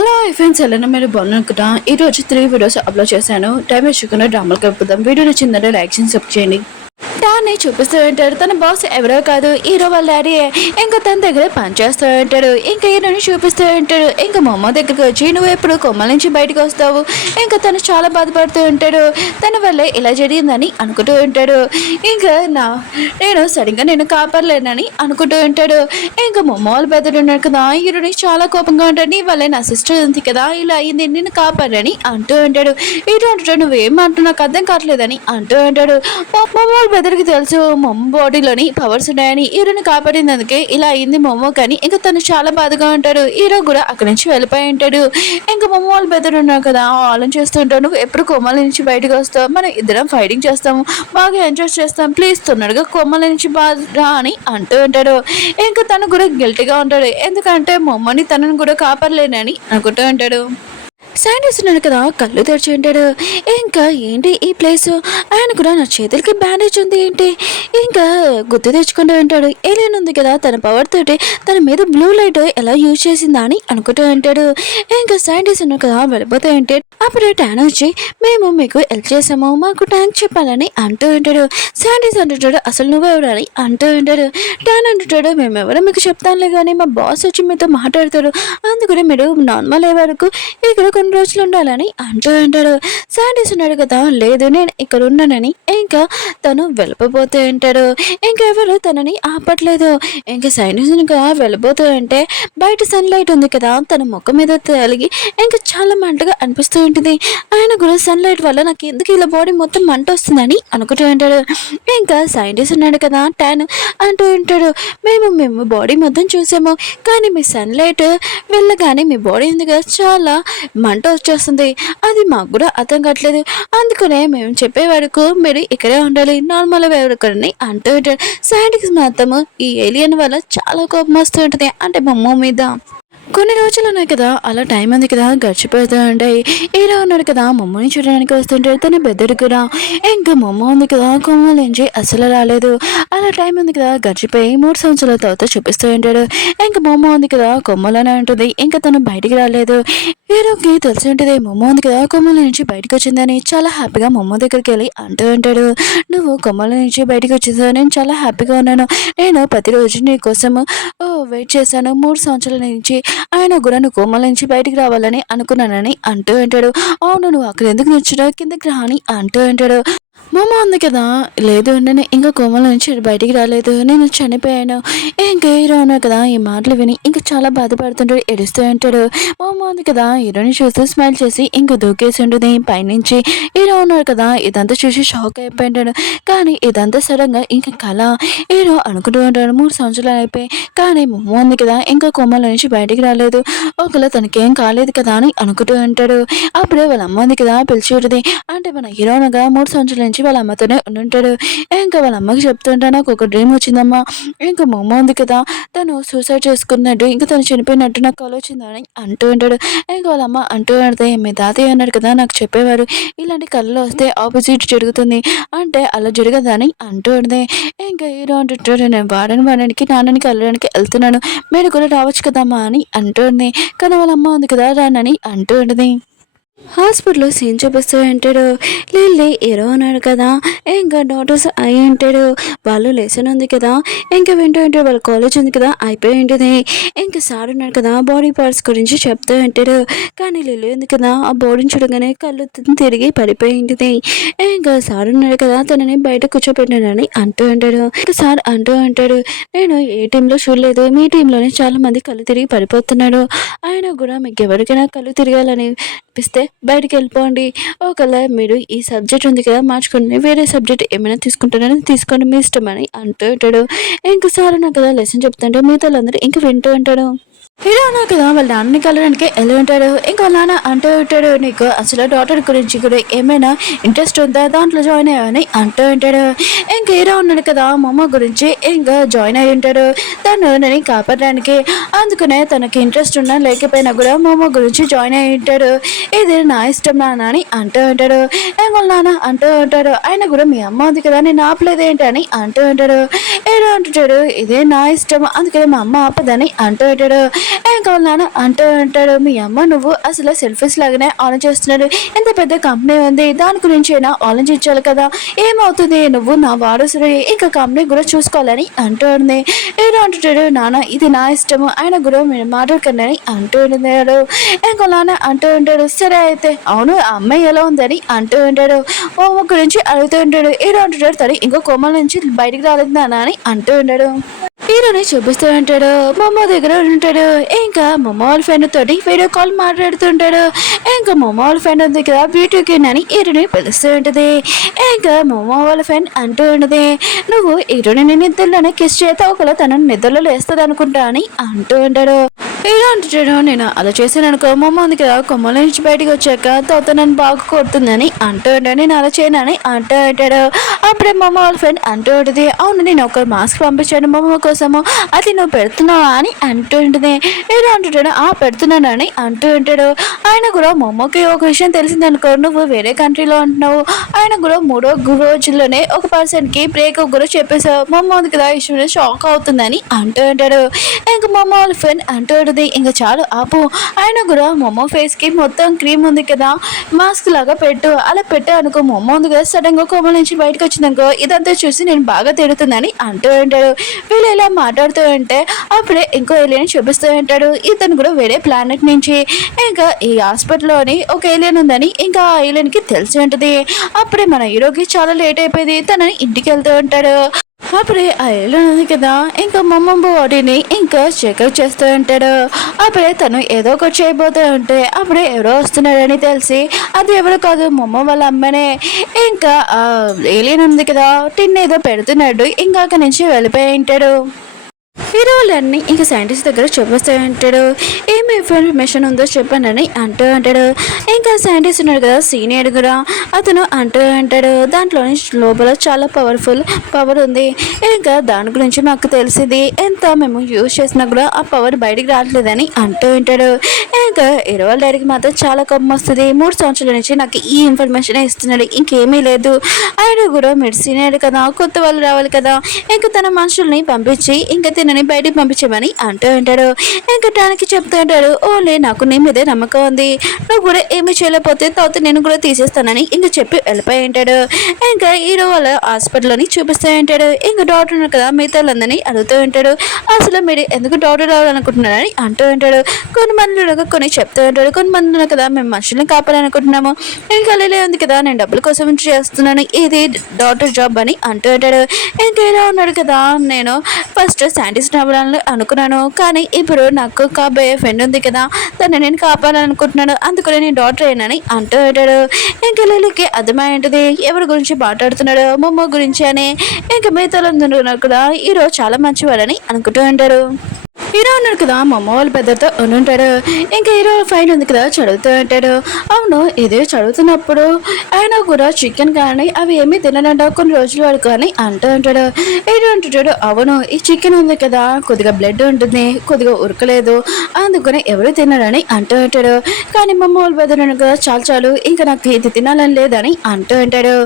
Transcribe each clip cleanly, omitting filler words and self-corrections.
Hello friends ఎలా మీరు బాగున్నాను. ఈరోజు 3 వీడియోస్ అప్లోడ్ చేశాను. టైం వేసుకున్న డ్రామాలు కలుపుదాం. వీడియో నచ్చిందంటే లైక్ చేసి సబ్స్క్రైబ్ చేయండి. డాన్ని చూపిస్తూ ఉంటాడు. తన బాస్ ఎవరో కాదు హీరో వాళ్ళ డాడీ. ఇంకా తన దగ్గర పనిచేస్తూ ఉంటాడు. ఇంకా హీరోని చూపిస్తూ ఉంటాడు. ఇంకా మొమ్మ దగ్గరికి వచ్చి నువ్వు ఎప్పుడు కొమ్మల నుంచి బయటకు వస్తావు. ఇంకా తను చాలా బాధపడుతూ ఉంటాడు. తన వల్లే ఇలా జరిగిందని అనుకుంటూ ఉంటాడు. ఇంకా నేను సరిగ్గా నేను కాపాడలేనని అనుకుంటూ ఉంటాడు. ఇంకా మొమ్మ వాళ్ళు పెద్దలు ఉన్నారు కదా, హీరోని చాలా కోపంగా ఉంటాడు. నీ వల్లే నా సిస్టర్ ఉంది కదా ఇలా అయింది, నేను కాపాడని అంటూ ఉంటాడు. హీరో అంటాడు నువ్వేం అంటూ నాకు అర్థం కావట్లేదని అంటూ ఉంటాడు. మొమ్మ బెదరికి తెలుసు మొమ్మ బాడీలోని పవర్స్ ఉన్నాయని, హీరోని కాపాడినందుకే ఇలా అయింది మొమ్మ. కానీ ఇంకా తను చాలా బాధగా ఉంటాడు. హీరో కూడా అక్కడి నుంచి వెళ్ళిపోయి ఉంటాడు. ఇంకా మొమ్మ వాళ్ళు బెదరు ఉన్నారు కదా, ఆలోచన చేస్తూ ఉంటాడు. నువ్వు ఎప్పుడు కొమ్మల నుంచి బయటకు వస్తావు, మనం ఇద్దరం ఫైటింగ్ చేస్తాము, బాగా ఎంజాయ్ చేస్తాం, ప్లీజ్ తొందరగా కొమ్మల నుంచి బాగా అని అంటూ ఉంటాడు. ఇంకా తను కూడా గిల్టీగా ఉంటాడు. ఎందుకంటే మొమ్మని తనను కూడా కాపాడలేనని అనుకుంటూ ఉంటాడు. సైంటిస్ట్ ఉన్నాడు కదా, కళ్ళు తెరిచి ఉంటాడు. ఇంకా ఏంటి ఈ ప్లేస్, ఆయన కూడా నా చేతులకి బ్యాండేజ్ ఉంది ఏంటి, ఇంకా గుర్తు తెచ్చుకుంటూ ఉంటాడు. ఏలియన్ ఉంది కదా, తన పవర్ తోటి తన మీద బ్లూ లైట్ ఎలా యూజ్ చేసిందా అని అనుకుంటూ ఉంటాడు. ఇంకా సైంటిస్ట్ ఉన్నాడు కదా, వెళ్ళిపోతూ ఉంటే అప్పుడే ట్యాన్ వచ్చి మేము మీకు హెల్ప్ చేసాము, మాకు ట్యాంక్ చెప్పాలని అంటూ ఉంటాడు. సైంటిస్ట్ అంటుంటాడు అసలు నువ్వెవరని అంటూ ఉంటాడు. ట్యాన్ అంటుంటాడు మేమెవరో మీకు చెప్తానులే కానీ మా బాస్ వచ్చి మీతో మాట్లాడతాడు, అందుకనే మీరు నార్మల్ అయ్యే వరకు ఇక్కడ కొన్ని రోజులు ఉండాలని అంటూ ఉంటాడు. సైంటిస్ట్ ఉన్నాడు కదా, లేదు నేను ఇక్కడ ఉన్నానని ఇంకా తను వెళ్ళిపోతూ ఉంటాడు. ఇంకెవరు తనని ఆపట్లేదు. ఇంకా సైంటిస్ట్ ఇంకా వెళ్ళిపోతూ ఉంటే బయట సన్లైట్ ఉంది కదా, తన ముఖం మీద తగిలి ఇంకా చాలా మంటగా అనిపిస్తూ ఉంటుంది. ఆయన కూడా సన్లైట్ వల్ల నాకు ఎందుకు ఇలా బాడీ మొత్తం మంట వస్తుందని అనుకుంటూ ఉంటాడు. ఇంకా సైంటిస్ట్ ఉన్నాడు కదా, ట్యాన్ అంటూ ఉంటాడు మేము బాడీ మొత్తం చూసాము, కానీ మీ సన్లైట్ వెళ్ళగానే మీ బాడీ ఉంది కదా చాలా మంట వచ్చేస్తుంది, అది మాకు కూడా అర్థం కావట్లేదు, అందుకనే మేము చెప్పే వరకు మీరు ఇక్కడే ఉండాలి, నార్మల్ ఎవరికని అంటూ ఉంటాడు. సైంటిస్ట్ మాత్రము ఈ ఏలియన్ వల్ల చాలా కోపం వస్తూ ఉంటుంది, అంటే బొమ్మ మీద. కొన్ని రోజులు ఉన్నాయి కదా, అలా టైం ఉంది కదా గడిచిపోతూ ఉంటాయి. హీరో ఉన్నాడు కదా, మొమ్మని చూడడానికి వస్తుంటాడు తన బెదరు కూడా. ఇంకా మొమ్మ ఉంది కదా, కొమ్మల నుంచి అసలు రాలేదు. అలా టైం ఉంది కదా గడిచిపోయి 3 సంవత్సరాల తర్వాత చూపిస్తూ ఉంటాడు. ఇంకా మొమ్మ ఉంది కదా కొమ్మలోనే ఉంటుంది, ఇంకా తను బయటికి రాలేదు. హీరోకి తెలిసి ఉంటుంది మొమ్మ ఉంది కదా కొమ్మల నుంచి బయటకు వచ్చిందని. చాలా హ్యాపీగా మొమ్మ దగ్గరికి వెళ్ళి అంటూ ఉంటాడు నువ్వు కొమ్మల నుంచి బయటకు వచ్చేసావు, నేను చాలా హ్యాపీగా ఉన్నాను, నేను ప్రతిరోజు నీ కోసము వెయిట్ చేశాను 3 సంవత్సరాల నుంచి, ఆయన కూడా నువ్వు కోమల నుంచి బయటికి రావాలని అనుకున్నానని అంటూ ఉంటాడు. అవును నువ్వు అక్కడ ఎందుకు నచ్చుతావు, కిందకి రా అని అంటూ ఉంటాడు. మొమ్మ ఉంది కదా, లేదు నేను ఇంకా కోమల నుంచి బయటికి రాలేదు, నేను చనిపోయాను. ఇంకా హీరో ఉన్నాడు కదా, ఈ మాటలు విని ఇంకా చాలా బాధపడుతుంటాడు, ఏడుస్తూ ఉంటాడు. మొమ్మ ఉంది కదా, హీరోని చూస్తూ స్మైల్ చేసి ఇంకా దూకేసి ఉంటుంది పైనుంచి. హీరో ఉన్నాడు కదా, ఇదంతా చూసి షాక్ అయిపోయింటాడు. కానీ ఇదంతా సడన్ గా ఇంకా కళ. హీరో అనుకుంటూ ఉంటాడు 3 సంవత్సరాలు అయిపోయి, కానీ మొమ్మ ఉంది కదా ఇంకా కోమల నుంచి బయటికి రాలేదు, ఒకవేళ తనకేం కాలేదు కదా అని అనుకుంటూ ఉంటాడు. అప్పుడే వాళ్ళ అమ్మ ఉంది కదా పిలిచి ఉంటుంది, అంటే మన హీరోనగా 3 సంవత్సరాల నుంచి వాళ్ళ అమ్మతోనే ఉండుంటాడు. ఇంకా వాళ్ళ అమ్మకి చెప్తుంటా నాకు ఒక డ్రీమ్ వచ్చిందమ్మా, ఇంకా మొమ్మ ఉంది కదా తను సూసైడ్ చేసుకున్నట్టు, ఇంకా తను చనిపోయినట్టు నాకు కల వచ్చిందని అంటూ ఉంటాడు. ఇంకా వాళ్ళ అమ్మ అంటూ ఉంటే మీ తాతయ్య అన్నాడు కదా నాకు చెప్పేవారు, ఇలాంటి కళలు వస్తే ఆపోజిట్ జరుగుతుంది, అంటే అలా జరగదని అంటూ ఉంటుంది. ఇంకా హీరో అంటుంటాడు నేను వాడడానికి నాన్ననికి వెళ్ళడానికి వెళ్తున్నాను, మీరు కూడా రావచ్చు కదమ్మా అని అంటూ ఉంది. కానీ వాళ్ళ అమ్మ ఉంది కదా రానని అంటూ ఉంటుంది. హాస్పిటల్లో సీన్ చూపిస్తూ ఉంటాడు. లిల్లీ హీరో అన్నాడు కదా, ఇంకా డాక్టర్స్ అయి ఉంటాడు, వాళ్ళు లెసన్ ఉంది కదా, ఇంకా వింటూ ఉంటాడు, వాళ్ళ కాలేజ్ ఉంది కదా అయిపోయి ఉంటుంది. ఇంకా సార్ ఉన్నాడు కదా బాడీ పార్ట్స్ గురించి చెప్తూ ఉంటాడు. కానీ లిల్లీ ఉంది కదా ఆ బాడీని చూడగానే కళ్ళు తిరిగి పడిపోయి ఉంటుంది. ఇంకా సార్ ఉన్నాడు కదా తనని బయట కూర్చోపెట్టాడని అంటూ ఉంటాడు. ఇంకా సార్ అంటూ ఉంటాడు నేను ఏ టీంలో చూడలేదు, మీ టీంలోనే చాలా మంది కళ్ళు తిరిగి పడిపోతున్నాడు, ఆయన కూడా మీకు ఎవరికైనా కళ్ళు తిరగాలని అనిపిస్తే బయటికి వెళ్ళిపోండి, ఒకవేళ మీరు ఈ సబ్జెక్ట్ ఉంది కదా మార్చుకోండి, వేరే సబ్జెక్ట్ ఏమైనా తీసుకుంటారని తీసుకోండి మీ ఇష్టం అని అంటూ ఉంటాడు. ఇంకా సార్ నాకు కదా లెసన్ చెప్తుంటే మిగతా వాళ్ళందరూ ఇంకా వింటూ ఉంటాడు. హీరో అన్నా కదా వాళ్ళ నాన్నని కలవడానికి వెళ్ళి ఉంటాడు. ఇంకా వాళ్ళ నాన్న అంటూ ఉంటాడు నీకు అసలు డాక్టర్ గురించి కూడా ఏమైనా ఇంట్రెస్ట్ ఉందా, దాంట్లో జాయిన్ అయ్యావని అంటూ ఉంటాడు. ఇంకా హీరో ఉన్నాడు కదా మొమ్మ గురించి ఇంకా జాయిన్ అయి ఉంటాడు తను నేను కాపాడడానికి, అందుకనే తనకి ఇంట్రెస్ట్ ఉన్నా లేకపోయినా కూడా మొమ్మ గురించి జాయిన్ అయి ఉంటాడు. ఇది నా ఇష్టం నాన్న అని అంటూ ఉంటాడు. ఏం వాళ్ళ నాన్న అంటూ ఉంటాడు ఆయన కూడా మీ అమ్మ ఉంది కదా నేను ఆపలేదు ఏంటి అని అంటూ ఉంటాడు. హీరో అంటుంటాడు ఇదే నా ఇష్టం అందుకనే మా అమ్మ ఆపదని అంటూ ఉంటాడు. ఇంకా వాళ్ళ నాన్న అంటూ ఉంటాడు, మీ అమ్మ నువ్వు అసలు సెల్ఫీస్ లాగానే ఆలోచిస్తున్నాడు, ఎంత పెద్ద కంపెనీ ఉంది దాని గురించి అయినా ఆలోచించాలి కదా, ఏమవుతుంది నువ్వు నా వారసుడు, ఇంకా కంపెనీ కూడా చూసుకోవాలని అంటుంది. ఏదో అంటుంటాడు, నాన్న ఇది నా ఇష్టము, ఆయన కూడా మీరు మాట్లాడకండి అని అంటూ ఉన్నాడు. ఇంకా నాన్న అంటూ ఉంటాడు, సరే అయితే అవును ఆ అమ్మాయి ఎలా ఉందని అంటూ ఉంటాడు. ఓ గురించి అడుగుతూ ఉంటాడు. ఏదో అంటుంటాడు, తను ఇంకో కోమల నుంచి బయటికి రాలేదు నాన్న అని అంటూ ఉంటాడు. హీరోని చూపిస్తూ ఉంటాడు. మొమ్మ దగ్గర ఉంటాడు. ఇంకా మొమ్మ వాళ్ళ ఫ్రెండ్ తోటి వీడియో కాల్ మాట్లాడుతుంటాడు. ఇంకా మొమ్మ వాళ్ళ ఫ్రెండ్ ఉంది కదా బ్యూటీకి అని హీరోని పిలుస్తూ ఉంటుంది. ఇంకా మొమ్మ వాళ్ళ ఫ్రెండ్ అంటూ ఉన్నది, నువ్వు హీరోని నిద్రలోనే కిస్ చేత ఒకవేళ తను నిద్రలో లేస్తుంది అనుకుంటా అని అంటూ ఉంటాడు. హీరో అంటాడు, నేను అలా చేశాను అనుకో, మొమ్మ ఉంది కదా కొమ్మల నుంచి బయటకు వచ్చాక తర్వాత నన్ను బాగా కొడుతుందని అంటూ ఉంటాడు. నేను అలా చేయనని అంటూ ఉంటాడు. అప్పుడే మొమ్మ వాళ్ళ ఫ్రెండ్ అంటూ ఉంటుంది, అవును నేను ఒక మాస్క్ పంపించాను మొమ్మ కోసము, అది నువ్వు పెడుతున్నావా అని అంటూ ఉంటుంది. హీరో అంటుంటాడు, పెడుతున్నానని అంటూ ఉంటాడు. ఆయన కూడా మొమ్మకి ఒక విషయం తెలిసిందనుకో, నువ్వు వేరే కంట్రీలో ఉంటున్నావు, ఆయన కూడా 3వ రోజుల్లోనే ఒక పర్సన్కి బ్రేక్ కూడా చెప్పేశావు, మొమ్మ ఉంది కదా ఇష్యూ షాక్ అవుతుందని అంటూ ఉంటాడు. ఇంకా మొమ్మ వాళ్ళ ఫ్రెండ్ అంటూ ఉంటుంది, ఇంకా చాలు ఆపు, ఆయన కూడా మొమ్మ ఫేస్కి మొత్తం క్రీమ్ ఉంది కదా మాస్క్ లాగా పెట్టు, అలా పెట్టా అనుకో, మొమ్మ ఉంది కదా సడన్గా కోమల నుంచి బయటకు వచ్చిందనుకో ఇదంతా చూసి నేను బాగా తిడుతుందని అంటూ ఉంటాడు. వీళ్ళు ఇలా మాట్లాడుతూ ఉంటే అప్పుడే ఇంకో ఏలియన్ చూపిస్తూ ఉంటాడు. ఇతను కూడా వేరే ప్లానెట్ నుంచి ఇంకా ఈ హాస్పిటల్లోని ఒక ఏలియన్ ఉందని ఇంకా ఆ ఏలియన్కి తెలిసి ఉంటుంది. అప్పుడే మన హీరోకి చాలా లేట్ అయిపోయింది, తనని ఇంటికి వెళ్తూ ఉంటాడు. అప్పుడే ఆ ఏలియన్ ఉంది కదా ఇంకా మొమ్మ బాడీని ఇంకా చెకప్ చేస్తూ ఉంటాడు. అప్పుడే తను ఏదో ఒకటి చేయబోతూ ఉంటే అప్పుడే ఎవరో వస్తున్నాడని తెలిసి అది ఎవరు కాదు మొమ్మ వాళ్ళ అమ్మనే. ఇంకా ఆ ఏలియన్ ఉంది కదా టిన్ ఏదో పెడుతున్నాడు, ఇంకా అక్కడి నుంచి వెళ్ళిపోయి ఉంటాడు. హీరోలన్నీ ఇంకా సైంటిస్ట్ దగ్గర చూపిస్తూ ఉంటాడు. ఏమి ఇన్ఫర్మేషన్ ఉందో చెప్పానని అంటూ అంటాడు. ఇంకా సైంటిస్ట్ ఉన్నాడు కదా సీనియర్ కూడా, అతను అంటూ అంటాడు, దాంట్లో లోపల చాలా పవర్ ఉంది, ఇంకా దాని గురించి మాకు తెలిసింది, ఎంత మేము యూజ్ చేసినా కూడా ఆ పవర్ బయటికి రావట్లేదని అంటూ ఉంటాడు. ఇంకా హీరో డాడీకి మాత్రం చాలా కోపం వస్తుంది, 3 సంవత్సరాల నుంచి నాకు ఈ ఇన్ఫర్మేషన్ ఇస్తున్నాడు, ఇంకేమీ లేదు, ఆయన కూడా మెడిసిన్ కదా కొత్త వాళ్ళు రావాలి కదా, ఇంకా తన మనుషుల్ని పంపించి ఇంకా తినని బయటికి పంపించమని అంటూ ఉంటాడు. ఇంకా దానికి చెప్తూ ఉంటాడు, ఓన్లీ నాకు నీ మీదే నమ్మకం ఉంది, నువ్వు కూడా ఏమి చేయలేకపోతే తర్వాత నేను కూడా తీసేస్తానని ఇంకా చెప్పి వెళ్ళిపోయి ఉంటాడు. ఇంకా హీరో వాళ్ళ హాస్పిటల్లోని చూపిస్తూ ఉంటాడు. ఇంకా డాక్టర్ ఉన్నారు కదా మిగతా వాళ్ళందరినీ అడుగుతూ ఉంటాడు, అసలు మీరు ఎందుకు డాక్టర్ రావాలనుకుంటున్నారని అంటూ ఉంటాడు. కొన్ని చెప్తూ ఉంటాడు, కొంతమంది ఉన్నారు కదా మేము మనుషుల్ని కాపాడాలనుకుంటున్నాము, ఇంకా అలా ఉంది కదా నేను డబ్బుల కోసం చేస్తున్నాను, ఇది డాక్టర్ జాబ్ అని అంటూ ఉంటాడు. ఇంకా ఇలా ఉన్నాడు కదా, నేను ఫస్ట్ సైంటిస్ట్ అవ్వాలని అనుకున్నాను, కానీ ఇప్పుడు నాకు కాబోయే ఫ్రెండ్ ఉంది కదా తను నేను కాపాడాలనుకుంటున్నాను, అందుకని నేను డాక్టర్ అయినని అంటూ ఉంటాడు. ఇంకా లిలీకి అర్థమై ఉంటుంది ఎవరి గురించి మాట్లాడుతున్నాడు, మొమ్మ గురించి అని. ఇంకా మిగతా కూడా ఈరోజు చాలా మంచివాడని అనుకుంటూ ఉంటారు. హీరో ఉన్నాడు కదా మొమ్మ వాళ్ళ పెద్దతో ఉంటాడు. ఇంకా హీరో ఫైన్ ఉంది కదా చదువుతూ ఉంటాడు. అవును ఇది చదువుతున్నప్పుడు ఆయన కూడా చికెన్ కానీ అవి ఏమీ తినడంట కొన్ని రోజుల వరకు అని అంటూ ఉంటాడు. హీరో అంటుంటాడు, అవును ఈ చికెన్ ఉంది కదా కొద్దిగా బ్లడ్ ఉంటుంది, కొద్దిగా ఉరకలేదు, అందుకని ఎవరు తినరని అంటూ ఉంటాడు. కానీ మొమ్మ వాళ్ళ పెద్దలు కదా చాలు ఇంకా నాకు ఇది తినాలని లేదని అంటూ ఉంటాడు.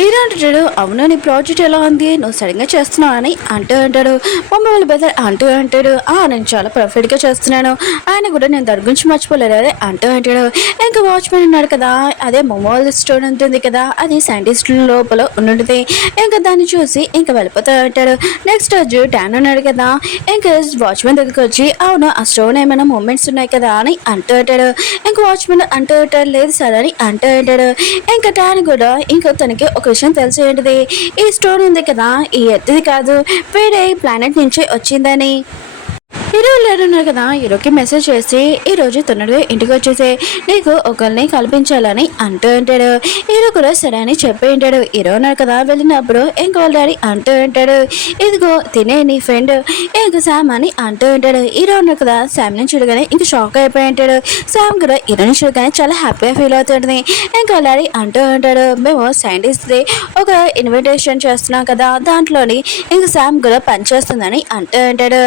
హీరో అంటాడు, అవును నీ ప్రాజెక్ట్ ఎలా ఉంది, నువ్వు సరిగ్గా చేస్తున్నావు అని అంటూ అంటాడు. మొమ్మ వాళ్ళ బ్రదర్ అంటూ అంటాడు, నేను చాలా పర్ఫెక్ట్గా చేస్తున్నాను, ఆయన కూడా నేను దాని గురించి మర్చిపోలేదు అదే అంటూ అంటాడు. ఇంకా వాచ్మెన్ ఉన్నాడు కదా అదే మొమ్మ వాళ్ళ స్టోన్ ఉంటుంది కదా అది సైంటిస్ట్ లోపల ఉంటుంది. ఇంకా దాన్ని చూసి ఇంకా వెళ్ళిపోతూ ఉంటాడు. నెక్స్ట్ రోజు టాన్ ఉన్నాడు కదా ఇంకా వాచ్మెన్ దగ్గరికి వచ్చి, అవును ఆ స్టోన్ ఏమైనా మూమెంట్స్ ఉన్నాయి కదా అని అంటూ అంటాడు. ఇంకా వాచ్మెన్ అంటూ ఉంటాడు, లేదు సార్ అని అంటూ అంటాడు. ఇంకా టాన్ కూడా ఇంకా తనకి ఒక విషయం తెలిసి ఏంటిది, ఈ స్టోన్ ఉంది కదా ఈ ఎత్తుది కాదు వేరే ప్లానెట్ నుంచి వచ్చిందని. హీరో లేరున్నారు కదా హీరోకి మెసేజ్ చేసి ఈ రోజు తొందరగా ఇంటికి వచ్చేసే నీకు ఒకరిని కల్పించాలని అంటూ ఉంటాడు. హీరో కూడా సరే అని చెప్పి ఉంటాడు. హీరో ఉన్నారు కదా వెళ్ళినప్పుడు ఇంకా వాళ్ళ డాడీ అంటూ ఉంటాడు, ఇదిగో తినే నీ ఫ్రెండ్ ఇంకా శామ్ అని అంటూ ఉంటాడు. హీరో ఉన్నారు కదా శామ్ ని చూడగానే ఇంకా షాక్ అయిపోయి ఉంటాడు. శామ్ కూడా హీరోని చూడగానే చాలా హ్యాపీగా ఫీల్ అవుతుంది. ఇంకా వాళ్ళ డాడీ అంటూ ఉంటాడు, మేము సైంటిస్ట్ ఒక ఇన్విటేషన్ చేస్తున్నాం కదా దాంట్లోని ఇంకా శామ్ కూడా పనిచేస్తుందని అంటూ ఉంటాడు.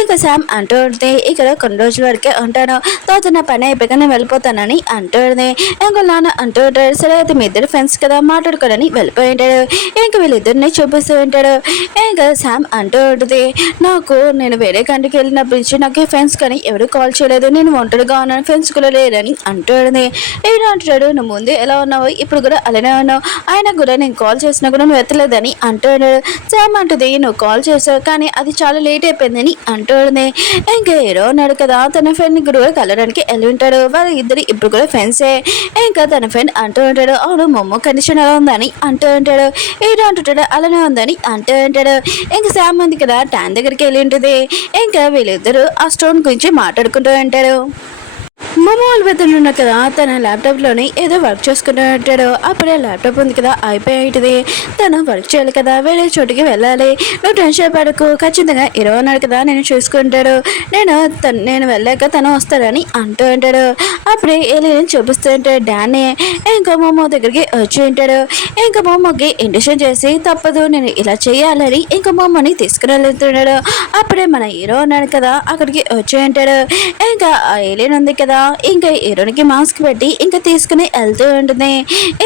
ఇంకా శామ్ అంటూ ఉంటే ఇక్కడ కొన్ని రోజుల వరకే ఉంటాను, తర్వాత నా పని అయిపోయాక నేను వెళ్ళిపోతానని అంటూ ఉంది. ఇంకో నాన్న అంటూ ఉంటాడు, సరే అయితే మీ ఇద్దరు ఫ్రెండ్స్ కదా మాట్లాడుకోవడానికి వెళ్ళిపోయి ఉంటాడు. ఇంకా వీళ్ళిద్దరిని చూపిస్తూ ఉంటాడు. ఇంకా శామ్ అంటూ ఉంటుంది, నేను వేరే కంట్రీకి వెళ్ళినప్పటి నుంచి నాకు ఫ్రెండ్స్ కానీ ఎవరు కాల్ చేయలేదు, నేను ఒంటరిగా ఉన్నాను, ఫ్రెండ్స్ కూడా లేరని అంటూ ఉంది. ఏదో అంటాడు, నువ్వు ముందు ఎలా ఉన్నావు ఇప్పుడు కూడా అలానే ఉన్నావు, ఆయన కూడా నేను కాల్ చేసినా కూడా నువ్వు ఎత్తలేదని అంటూ ఉన్నాడు. శామ్ అంటుంది, నువ్వు కాల్ చేసావు కానీ అది చాలా లేట్ అయిపోయిందని అంటూ ఉంది. ఇంకా హీరో ఉన్నాడు కదా, తన ఫ్రెండ్ కూడా కలవడానికి వెళ్ళి ఉంటాడు. వాళ్ళ ఇద్దరు ఇప్పుడు కూడా ఫ్రెండ్సే. ఇంకా తన ఫ్రెండ్ అంటూ ఉంటాడు, అవును మొమ్మ కండిషన్ ఎలా ఉందని అంటూ ఉంటాడు. హీరో అంటుంటాడు, అలానే ఉందని అంటూ ఉంటాడు. ఇంకా శామ్ ఉంది కదా ట్యాన్ దగ్గరికి వెళ్ళి ఉంటుంది. ఇంకా వీళ్ళిద్దరూ ఆ స్టోన్ గురించి మాట్లాడుకుంటూ ఉంటారు. మొబైల్ పెద్దనున్న కదా తన ల్యాప్టాప్లోని ఏదో వర్క్ చేసుకుంటూ ఉంటాడు. అప్పుడే ల్యాప్టాప్ ఉంది కదా అయిపోయేది, తను వర్క్ చేయాలి కదా, వేరే చోటుకి వెళ్ళాలి, నువ్వు టెన్షన్ పడకు, ఖచ్చితంగా ఇరవై ఉన్నాడు కదా నేను చూసుకుంటాడు, నేను వెళ్ళాక తను వస్తాడని అంటూ ఉంటాడు. అప్పుడే ఏలియన్ చూపిస్తూ ఉంటాడు డాన్ని. ఇంకా మొమ్మ దగ్గరికి వచ్చి ఉంటాడు. ఇంకా మొమ్మకి ఇండిషన్ చేసి తప్పదు నేను ఇలా చేయాలని ఇంకా మొమ్మని తీసుకుని వెళ్తున్నాడు. అప్పుడే మన హీరో ఉన్నాడు కదా అక్కడికి వచ్చి ఉంటాడు. ఇంకా ఆ ఏలియన్ ఉంది కదా ఇంకా హీరోనికి మాస్క్ పెట్టి ఇంకా తీసుకుని వెళ్తూ ఉంటుంది.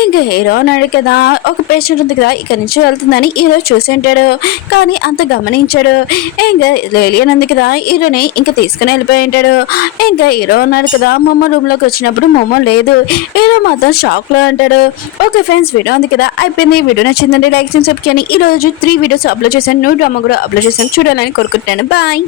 ఇంకా హీరో అన్నాడు కదా ఒక పేషెంట్ ఉంది కదా ఇక్కడ నుంచి వెళ్తుందని హీరో చూసి ఉంటాడు, కానీ అంత గమనించాడు. ఇంకా ఏలియన్ ఉంది కదా హీరోని ఇంకా తీసుకుని వెళ్ళిపోయి ఉంటాడు. ఇంకా హీరో ఉన్నాడు కదా మొమ్మ రూమ్ లోకి వచ్చినప్పుడు మొమ్మ లేదు, హీరో మాత్రం షాక్ లో అంటాడు. ఓకే ఫ్రెండ్స్, వీడియో ఉంది కదా అయిపోయింది. వీడియో నచ్చిందండి లైక్ చేయండి. ఈ రోజు 3 వీడియోస్ అప్లోడ్ చేశాను, న్యూ డ్రామా కూడా అప్లోడ్ చేశాను, చూడాలని కోరుకుంటున్నాను. బాయ్.